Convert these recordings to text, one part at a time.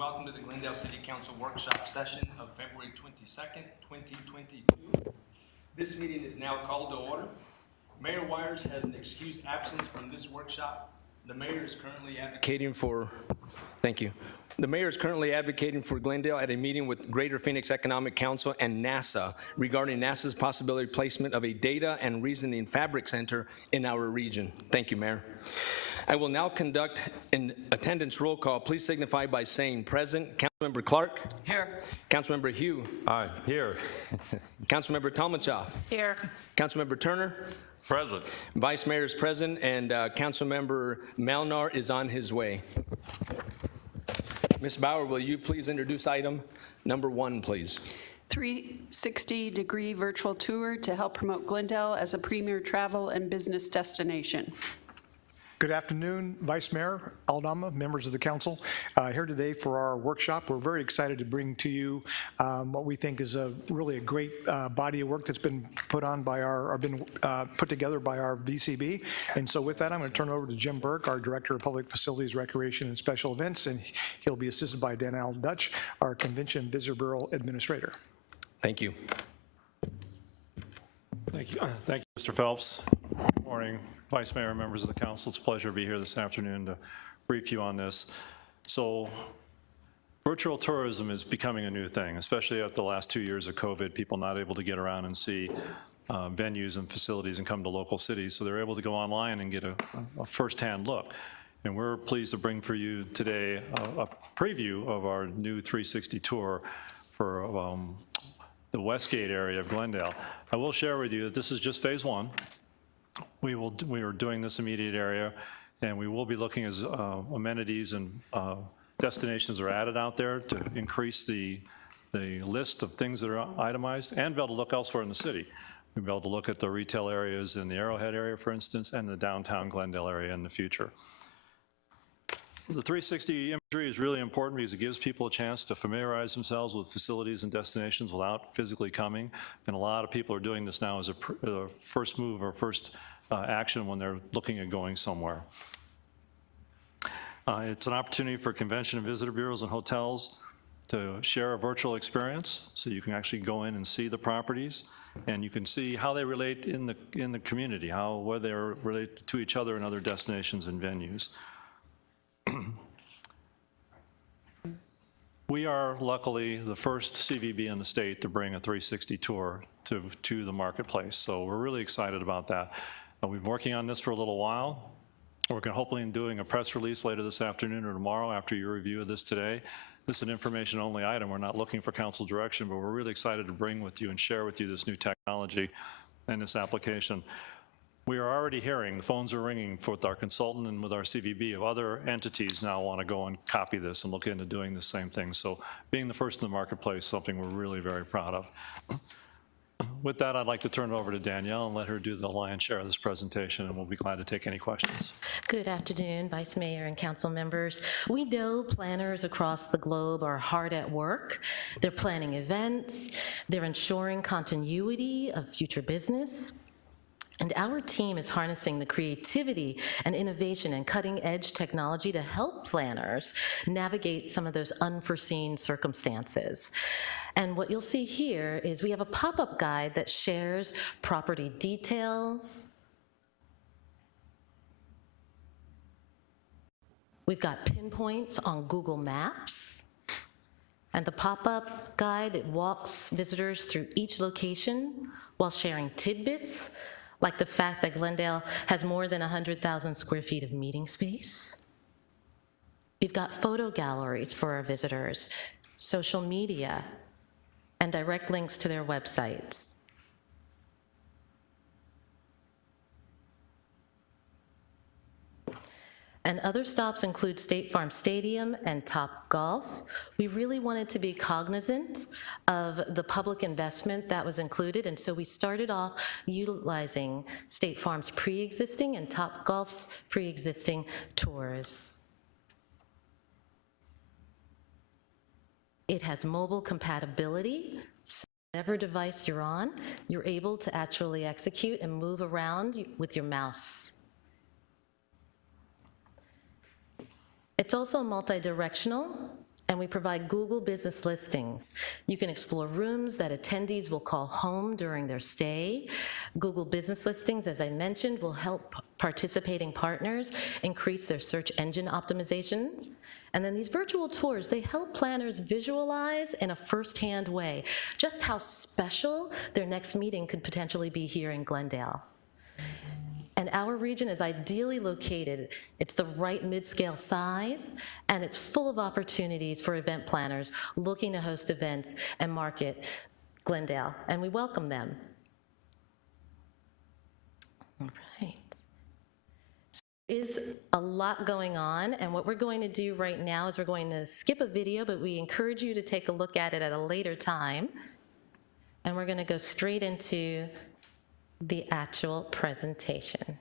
welcome to the Glendale City Council workshop session of February 22nd, 2022. This meeting is now called to order. Mayor Wires has an excused absence from this workshop. The mayor is currently advocating for, thank you. The mayor is currently advocating for Glendale at a meeting with Greater Phoenix Economic Council and NASA regarding NASA's possibility placement of a data and reasoning fabric center in our region. Thank you, Mayor. I will now conduct an attendance roll call. Please signify by saying present. Councilmember Clark. Here. Councilmember Hugh. Aye, here. Councilmember Talmachoff. Here. Councilmember Turner. Present. Vice Mayor is present, and Councilmember Malnar is on his way. Ms. Bauer, will you please introduce item number 1, please? 360-degree virtual tour to help promote Glendale as a premier travel and business destination. Good afternoon, Vice Mayor Aldama, members of the council. Here today for our workshop. We're very excited to bring to you what we think is really a great body of work that's been put on by put together by our VCB. And so with that, I'm going to turn it over to Jim Burke, our Director of Public Facilities, Recreation, and Special Events, and he'll be assisted by Danielle Dutch, our Convention and Visitor Bureau Administrator. Thank you. Thank you, Mr. Phelps. Good morning, Vice Mayor, members of the council. It's a pleasure to be here this afternoon to brief you on this. So, virtual tourism is becoming a new thing, especially after the last 2 years of COVID, people not able to get around and see venues and facilities and come to local cities. So they're able to go online and get a firsthand look. And we're pleased to bring for you today a preview of our new 360 tour for the Westgate area of Glendale. I will share with you that this is just phase 1. We are doing this immediate area, and we will be looking as amenities and destinations are added out there to increase the list of things that are itemized, and be able to look elsewhere in the city. We'll be able to look at the retail areas in the Arrowhead area, for instance, and the downtown Glendale area in the future. The 360 imagery is really important because it gives people a chance to familiarize themselves with facilities and destinations without physically coming. And a lot of people are doing this now as a first move or first action when they're looking at going somewhere. It's an opportunity for convention and visitor bureaus and hotels to share a virtual experience, so you can actually go in and see the properties, and you can see how they relate in the community, where they relate to each other and other destinations and venues. We are luckily the first CVB in the state to bring a 360 tour to the marketplace, so we're really excited about that. We've been working on this for a little while. We're hopefully doing a press release later this afternoon or tomorrow after your review of this today. This is an information-only item. We're not looking for council direction, but we're really excited to bring with you and share with you this new technology and this application. We are already hearing, the phones are ringing with our consultant and with our CVB of other entities now want to go and copy this and look into doing the same thing. So being the first in the marketplace is something we're really very proud of. With that, I'd like to turn it over to Danielle and let her do the lion's share of this presentation, and we'll be glad to take any questions. Good afternoon, Vice Mayor and council members. We know planners across the globe are hard at work. They're planning events, they're ensuring continuity of future business. And our team is harnessing the creativity and innovation and cutting-edge technology to help planners navigate some of those unforeseen circumstances. And what you'll see here is we have a pop-up guide that shares property details. We've got pinpoints on Google Maps. And the pop-up guide, it walks visitors through each location while sharing tidbits, like the fact that Glendale has more than 100,000 square feet of meeting space. We've got photo galleries for our visitors, social media, and direct links to their websites. And other stops include State Farm Stadium and Top Golf. We really wanted to be cognizant of the public investment that was included, and so we started off utilizing State Farm's pre-existing and Top Golf's pre-existing tours. It has mobile compatibility, so whatever device you're on, you're able to actually execute and move around with your mouse. It's also multi-directional and we provide Google business listings. You can explore rooms that attendees will call home during their stay. Google business listings, as I mentioned, will help participating partners increase their search engine optimizations. And then these virtual tours, they help planners visualize in a firsthand way just how special their next meeting could potentially be here in Glendale. And our region is ideally located. It's the right mid-scale size, and it's full of opportunities for event planners looking to host events and market Glendale, and we welcome them. All right. So there is a lot going on, and what we're going to do right now is we're going to skip a video, but we encourage you to take a look at it at a later time, and we're going to go straight into the actual presentation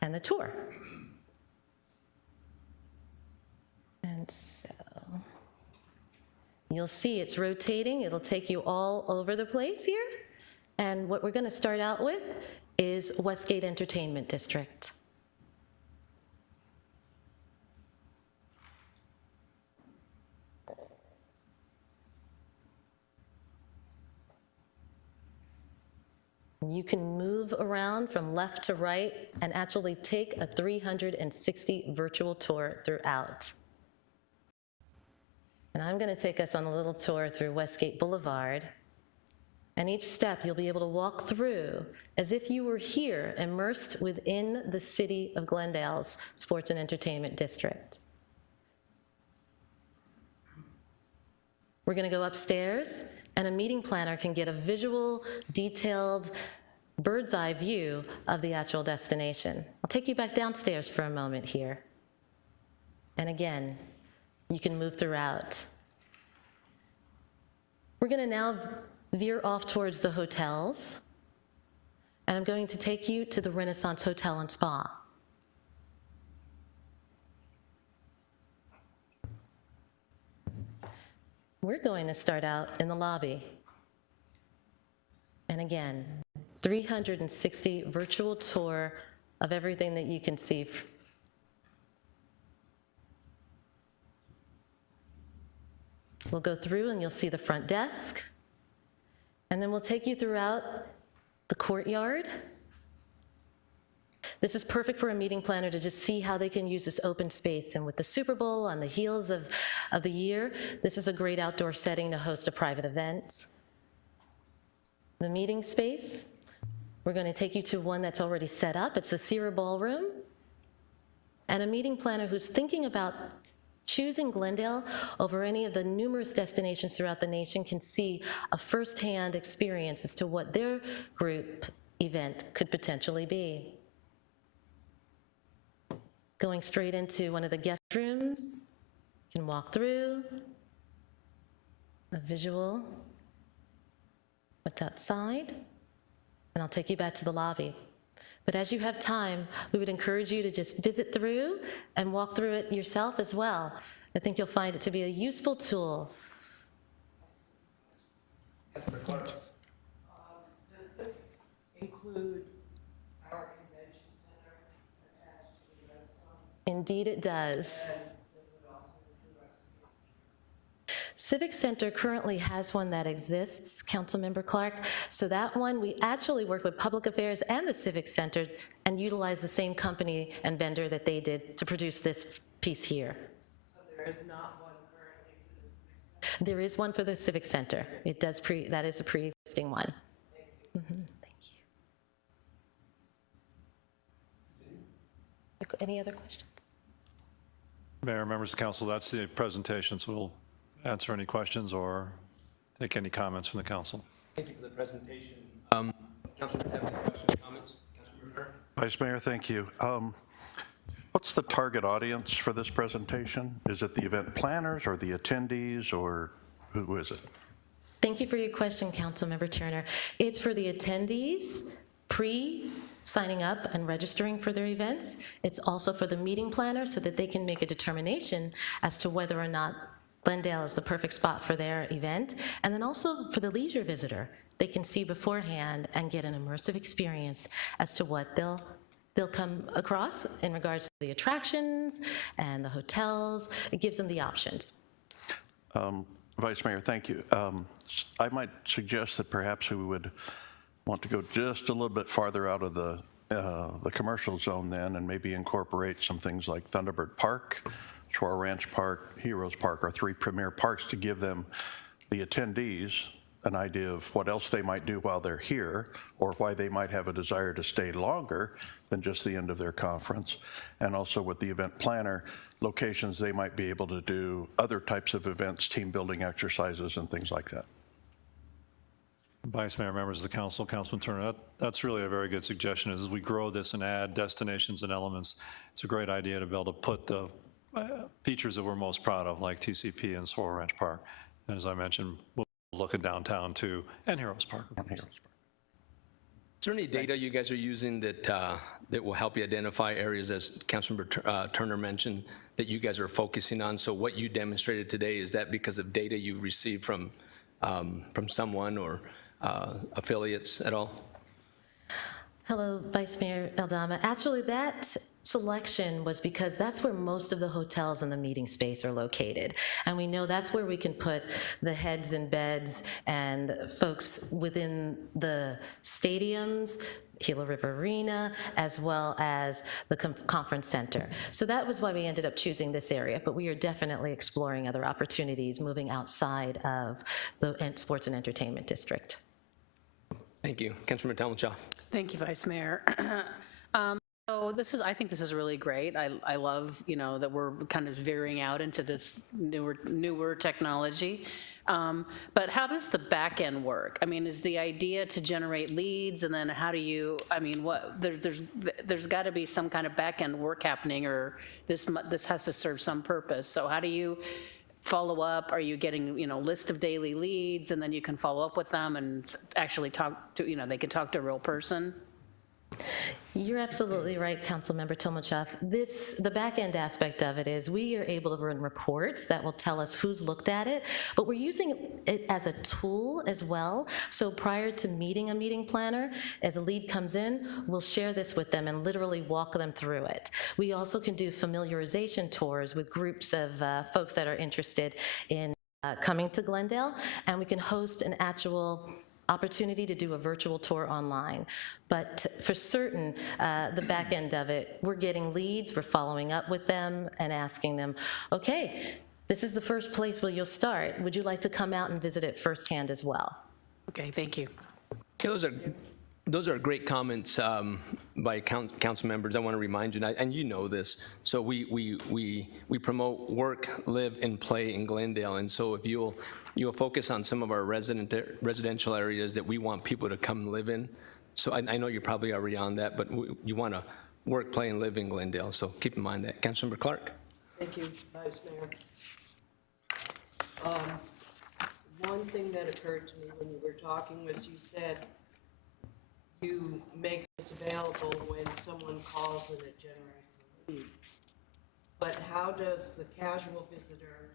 and the tour. And so you'll see it's rotating. It'll take you all over the place here. And what we're going to start out with is Westgate Entertainment District. You can move around from left to right and actually take a 360 virtual tour throughout. And I'm going to take us on a little tour through Westgate Boulevard. And each step you'll be able to walk through as if you were here, immersed within the city of Glendale's Sports and Entertainment District. We're going to go upstairs, and a meeting planner can get a visual, detailed, bird's eye view of the actual destination. I'll take you back downstairs for a moment here. And again, you can move throughout. We're going to now veer off towards the hotels, and I'm going to take you to the Renaissance Hotel and Spa. We're going to start out in the lobby. And again, 360 virtual tour of everything that you can see. We'll go through and you'll see the front desk. And then we'll take you throughout the courtyard. This is perfect for a meeting planner to just see how they can use this open space. And with the Super Bowl on the heels of the year, this is a great outdoor setting to host a private event. The meeting space, we're going to take you to one that's already set up. It's the Sierra Ballroom. And a meeting planner who's thinking about choosing Glendale over any of the numerous destinations throughout the nation can see a firsthand experience as to what their group event could potentially be. Going straight into one of the guest rooms, you can walk through, a visual, what's outside, and I'll take you back to the lobby. But as you have time, we would encourage you to just visit through and walk through it yourself as well. I think you'll find it to be a useful tool. Does this include our convention center attached to the Renaissance? Indeed it does. And does it also include our Civic Center currently has one that exists, Councilmember Clark. So that one, we actually work with Public Affairs and the Civic Center and utilize the same company and vendor that they did to produce this piece here. So there is not one currently for the Civic Center? There is one for the Civic Center. It does that is a pre-existing one. Thank you. Thank you. Any other questions? Mayor, members of council, that's the presentation, so we'll answer any questions or take any comments from the council. Thank you for the presentation. Councilman, have any questions, comments? Councilmember Kerr? Vice Mayor, thank you. What's the target audience for this presentation? Is it the event planners or the attendees, or who is it? Thank you for your question, Councilmember Turner. It's for the attendees, signing up and registering for their events. It's also for the meeting planner so that they can make a determination as to whether or not Glendale is the perfect spot for their event. And then also for the leisure visitor, they can see beforehand and get an immersive experience as to what they'll they'll come across in regards to the attractions and the hotels. It gives them the options. Vice Mayor, thank you. I might suggest that perhaps we would want to go just a little bit farther out of the commercial zone then, and maybe incorporate some things like Thunderbird Park, Squirrel Ranch Park, Heroes Park, our three premier parks, to give them, the attendees, an idea of what else they might do while they're here, or why they might have a desire to stay longer than just the end of their conference. And also with the event planner, locations they might be able to do other types of events, team building exercises and things like that. Vice Mayor, members of the council, Councilman Turner, that's really a very good suggestion. As we grow this and add destinations and elements, it's a great idea to be able to put the features that we're most proud of, like TCP and Squirrel Ranch Park. And as I mentioned, we'll look at downtown too, and Heroes Park. Is there any data you guys are using that that will help you identify areas, as Councilmember Turner mentioned, that you guys are focusing on? So what you demonstrated today, is that because of data you received from someone or affiliates at all? Hello, Vice Mayor Aldama. Actually, that selection was because that's where most of the hotels in the meeting space are located. And we know that's where we can put the heads in beds and folks within the stadiums, Gila River Arena, as well as the conference center. So that was why we ended up choosing this area, but we are definitely exploring other opportunities moving outside of the sports and entertainment district. Thank you. Councilmember Talmadge. Thank you, Vice Mayor. So I think this is really great. I love, that we're kind of veering out into this newer technology. But how does the back end work? I mean, is the idea to generate leads, and then how do you, there's got to be some kind of back end work happening, or this has to serve some purpose. So how do you follow up? Are you getting, list of daily leads, and then you can follow up with them and actually talk to, they can talk to a real person? You're absolutely right, Councilmember Tilmachoff. The back end aspect of it is we are able to run reports that will tell us who's looked at it, but we're using it as a tool as well. So prior to meeting a meeting planner, as a lead comes in, we'll share this with them and literally walk them through it. We also can do familiarization tours with groups of folks that are interested in coming to Glendale, and we can host an actual opportunity to do a virtual tour online. But for certain, the back end of it, we're getting leads, we're following up with them and asking them, okay, this is the first place where you'll start. Would you like to come out and visit it firsthand as well? Okay, thank you. Okay, those are great comments by council members. I want to remind you, and you know this, so we promote work, live, and play in Glendale. And so if you'll focus on some of our residential areas that we want people to come live in. So I know you're probably already on that, but you want to work, play, and live in Glendale. So keep in mind that. Councilmember Clark. Thank you, Vice Mayor. One thing that occurred to me when you were talking was you said you make this available when someone calls and it generates a lead. But how does the casual visitor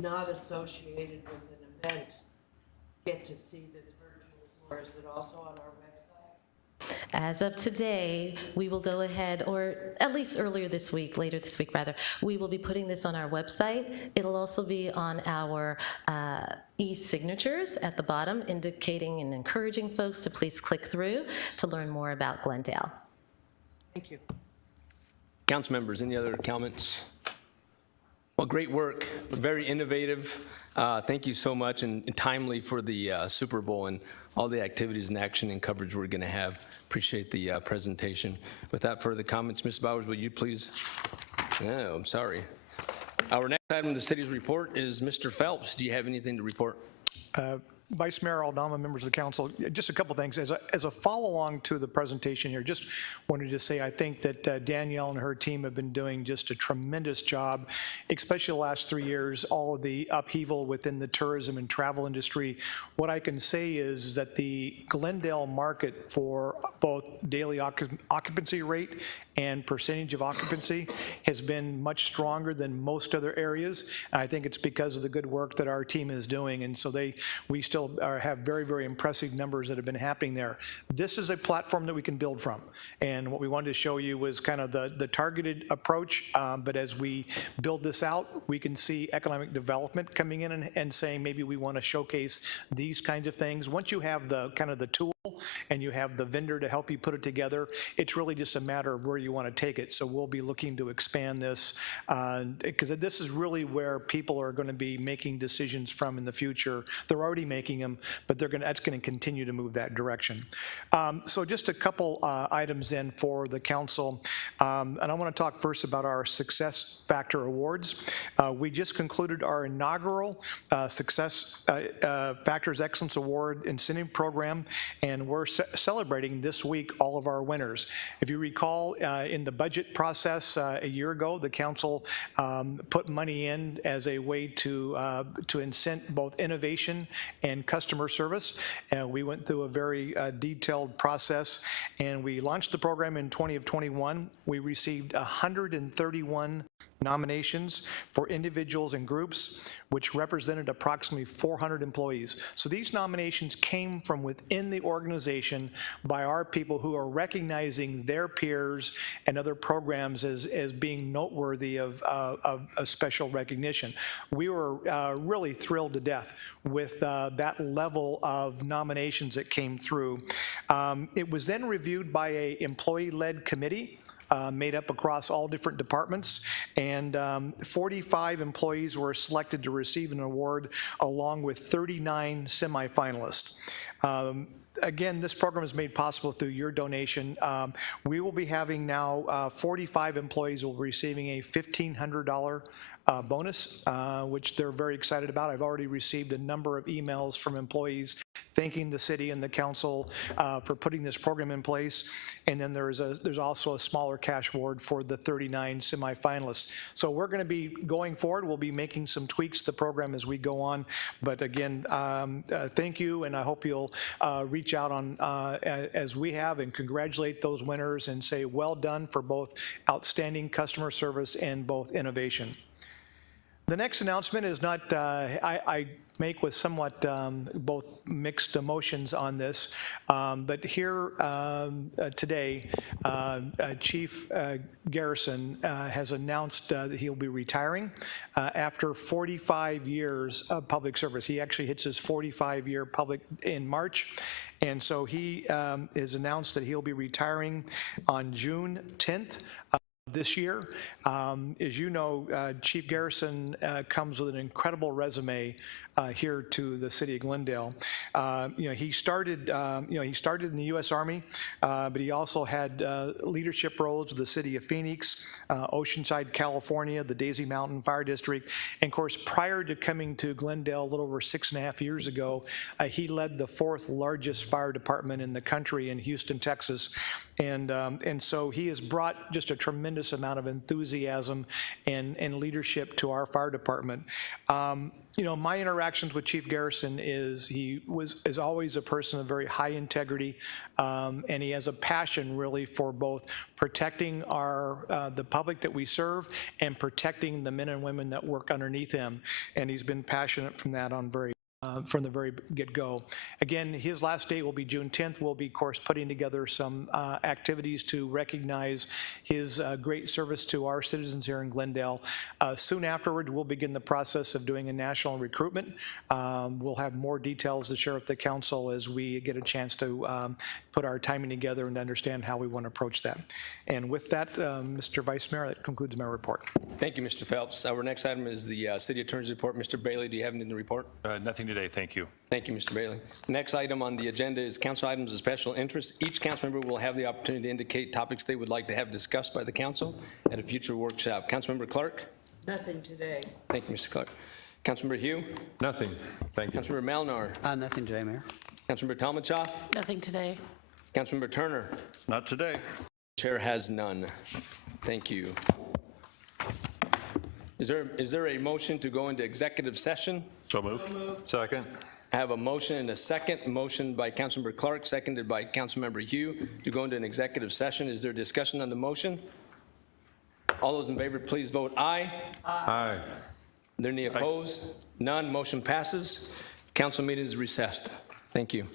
not associated with an event get to see this virtual tour? Is it also on our website? As of today, we will go ahead, or at least later this week, we will be putting this on our website. It'll also be on our e-signatures at the bottom, indicating and encouraging folks to please click through to learn more about Glendale. Thank you. Council members, any other comments? Well, great work, very innovative. Thank you so much, and timely for the Super Bowl and all the activities and action and coverage we're going to have. Appreciate the presentation. Without further comments, Ms. Bowers, will you please? No, I'm sorry. Our next item in the city's report is Mr. Phelps. Do you have anything to report? Vice Mayor Aldama, members of the council, just a couple things. As a follow-on to the presentation here, just wanted to say I think that Danielle and her team have been doing just a tremendous job, especially the last 3 years, all of the upheaval within the tourism and travel industry. What I can say is that the Glendale market for both daily occupancy rate and percentage of occupancy has been much stronger than most other areas. I think it's because of the good work that our team is doing, and so we still still have very, very impressive numbers that have been happening there. This is a platform that we can build from. And what we wanted to show you was kind of the targeted approach, but as we build this out, we can see economic development coming in and saying maybe we want to showcase these kinds of things. Once you have the kind of the tool and you have the vendor to help you put it together, it's really just a matter of where you want to take it. So we'll be looking to expand this because this is really where people are going to be making decisions from in the future. They're already making them, but that's going to continue to move that direction. So just a couple items then for the council. And I want to talk first about our Success Factor Awards. We just concluded our inaugural Success Factors Excellence Award Incentive Program, and we're celebrating this week all of our winners. If you recall, in the budget process a year ago, the council put money in as a way to incent both innovation and customer service. We went through a very detailed process, and we launched the program in 2021. We received 131 nominations for individuals and groups, which represented approximately 400 employees. So these nominations came from within the organization by our people who are recognizing their peers and other programs as being noteworthy of a special recognition. We were really thrilled to death with that level of nominations that came through. It was then reviewed by an employee-led committee made up across all different departments, and 45 employees were selected to receive an award along with 39 semifinalists. Again, this program is made possible through your donation. We will be having now 45 employees will be receiving a $1,500 bonus, which they're very excited about. I've already received a number of emails from employees thanking the city and the council for putting this program in place. And then there's also a smaller cash award for the 39 semifinalists. So we're going to be going forward. We'll be making some tweaks to the program as we go on. But again, thank you, and I hope you'll reach out on as we have and congratulate those winners and say well done for both outstanding customer service and both innovation. The next announcement is not, I make with somewhat both mixed emotions on this, but here today, Chief Garrison has announced that he'll be retiring after 45 years of public service. He actually hits his 45-year public in March, and so he has announced that he'll be retiring on June 10th. This year. As you know, Chief Garrison comes with an incredible resume here to the city of Glendale. He started in the U.S. Army, but he also had leadership roles with the city of Phoenix, Oceanside, California, the Daisy Mountain Fire District, and of course, prior to coming to Glendale a little over 6.5 years ago, he led the 4th largest fire department in the country in Houston, Texas, and so he has brought just a tremendous amount of enthusiasm and leadership to our fire department. My interactions with Chief Garrison is always a person of very high integrity, and he has a passion really for both protecting the public that we serve and protecting the men and women that work underneath him. And he's been passionate from that from the very get-go. Again, his last date will be June 10th. We'll be, of course, putting together some activities to recognize his great service to our citizens here in Glendale. Soon afterward, we'll begin the process of doing a national recruitment. We'll have more details to share with the council as we get a chance to put our timing together and understand how we want to approach that. And with that, Mr. Vice Mayor, that concludes my report. Thank you, Mr. Phelps. Our next item is the City Attorney's report. Mr. Bailey, do you have anything to report? Nothing today, thank you. Thank you, Mr. Bailey. Next item on the agenda is council items of special interest. Each council member will have the opportunity to indicate topics they would like to have discussed by the council at a future workshop. Councilmember Clark? Nothing today. Thank you, Mr. Clark. Councilmember Hugh? Nothing, thank you. Councilmember Malnar? Nothing today, Mayor. Councilmember Talmachoff? Nothing today. Councilmember Turner? Not today. Chair has none. Thank you. Is there a motion to go into executive session? So moved. Second. I have a motion and a second. Motion by Councilmember Clark, seconded by Councilmember Hugh to go into an executive session. Is there discussion on the motion? All those in favor, please vote aye. Aye. Are there any opposed? None. Motion passes. Council meeting is recessed. Thank you.